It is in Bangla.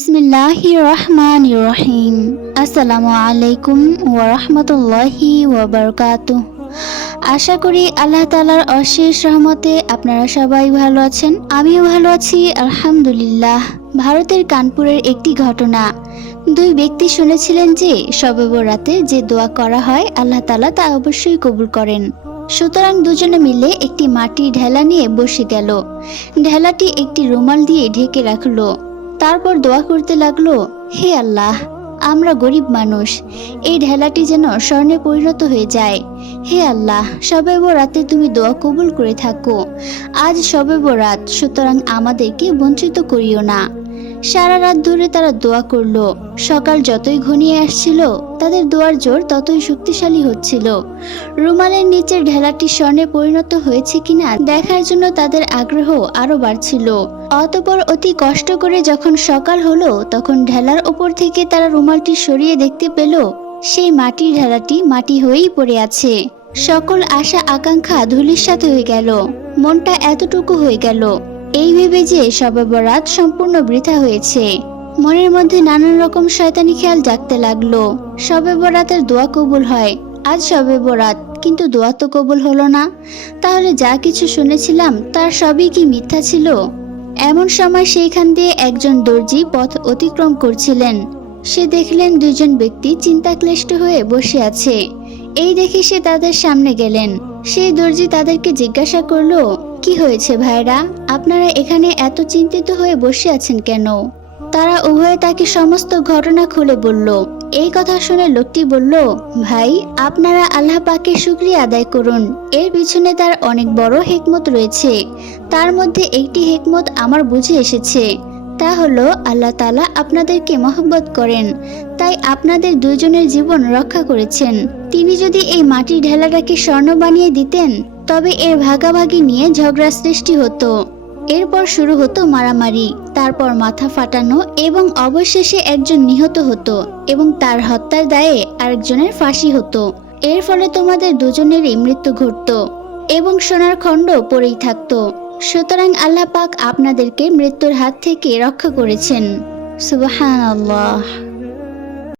বিসমিল্লাহি রহমান রহিম আসসালামু আলাইকুম ওরহমতুল্লাহি ওবরকাতু আশা করি আল্লাহ তালার অশেষ রহমতে আপনারা সবাই ভালো আছেন। আমিও ভালো আছি, আলহামদুলিল্লাহ। ভারতের কানপুরের একটি ঘটনা। দুই ব্যক্তি শুনেছিলেন যে শবে রাতে যে দোয়া করা হয়, আল্লাহ তালা তা অবশ্যই কবুল করেন। সুতরাং দুজনে মিলে একটি মাটির ঢেলা নিয়ে বসে গেল। ঢেলাটি একটি রুমাল দিয়ে ঢেকে রাখল। তারপর দোয়া করতে লাগল, হে আল্লাহ, আমরা গরিব মানুষ। এই ঢেলাটি যেন স্বর্ণে পরিণত হয়ে যায়। হে আল্লাহ, সবে বরাতে তুমি দোয়া কবুল করে থাকো। আজ সবে বরাত, সুতরাং আমাদেরকে বঞ্চিত করিও না। সারা রাত ধরে তারা দোয়া করল। সকাল যতই ঘনিয়ে আসছিল, তাদের দোয়ার জোর ততই শক্তিশালী হচ্ছিল। রুমালের নিচের ঢেলাটি স্বর্ণে পরিণত হয়েছে কিনা দেখার জন্য তাদের আগ্রহ আরও বাড়ছিল। অতপর অতি কষ্ট করে যখন সকাল হলো, তখন ঢেলার ওপর থেকে তারা রুমালটি সরিয়ে দেখতে পেল, সেই মাটির ঢেলাটি মাটি হয়েই পড়ে আছে। সকল আশা আকাঙ্ক্ষা ধুলির সাথে হয়ে গেল। মনটা এতটুকু হয়ে গেল। এই ভেবে যে সবে বরাত সম্পূর্ণ বৃথা হয়েছে। মনের মধ্যে নানান রকম শয়তানি খেয়াল জাগতে লাগল। সবে বরাতের দোয়া কবুল হয়। আজ সবে বরাত কিন্তু দোয়া তো কবুল হলো না। তাহলে যা কিছু শুনেছিলাম, তার সবই কি মিথ্যা ছিল? এমন সময় সেইখান দিয়ে একজন দর্জি পথ অতিক্রম করছিলেন। সে দেখলেন দুজন ব্যক্তি চিন্তাক্লিষ্ট হয়ে বসে আছে। এই দেখে সে তাদের সামনে গেলেন। সেই দর্জি তাদেরকে জিজ্ঞাসা করল, কি হয়েছে ভাইরা? আপনারা এখানে এত চিন্তিত হয়ে বসে আছেন কেন? তারা উভয়ে তাকে সমস্ত ঘটনা খুলে বলল এই কথা শুনে লোকটি বলল, ভাই, আপনারা আল্লাহ পাকে শুক্রিয়া আদায় করুন। এর পিছনে তার অনেক বড় হেকমত রয়েছে। তার মধ্যে একটি হেকমত আমার বুঝে এসেছে। তা হলো, আল্লাহ তালা আপনাদেরকে মহব্বত করেন। তাই আপনাদের দুজনের জীবন রক্ষা করেছেন। তিনি যদি এই মাটির ঢেলাটাকে স্বর্ণ বানিয়ে দিতেন, তবে এর ভাগাভাগি নিয়ে ঝগড়া সৃষ্টি হতো। এরপর শুরু হতো মারামারি, তারপর মাথা ফাটানো এবং অবশেষে একজন নিহত হতো এবং তার হত্যার দায়ে আরেকজনের ফাঁসি হতো। এর ফলে তোমাদের দুজনেরই মৃত্যু ঘটতো এবং সোনার খণ্ড পড়েই থাকত। সুতরাং আল্লাহ পাক আপনাদেরকে মৃত্যুর হাত থেকে রক্ষা করেছেন। আল্লাহ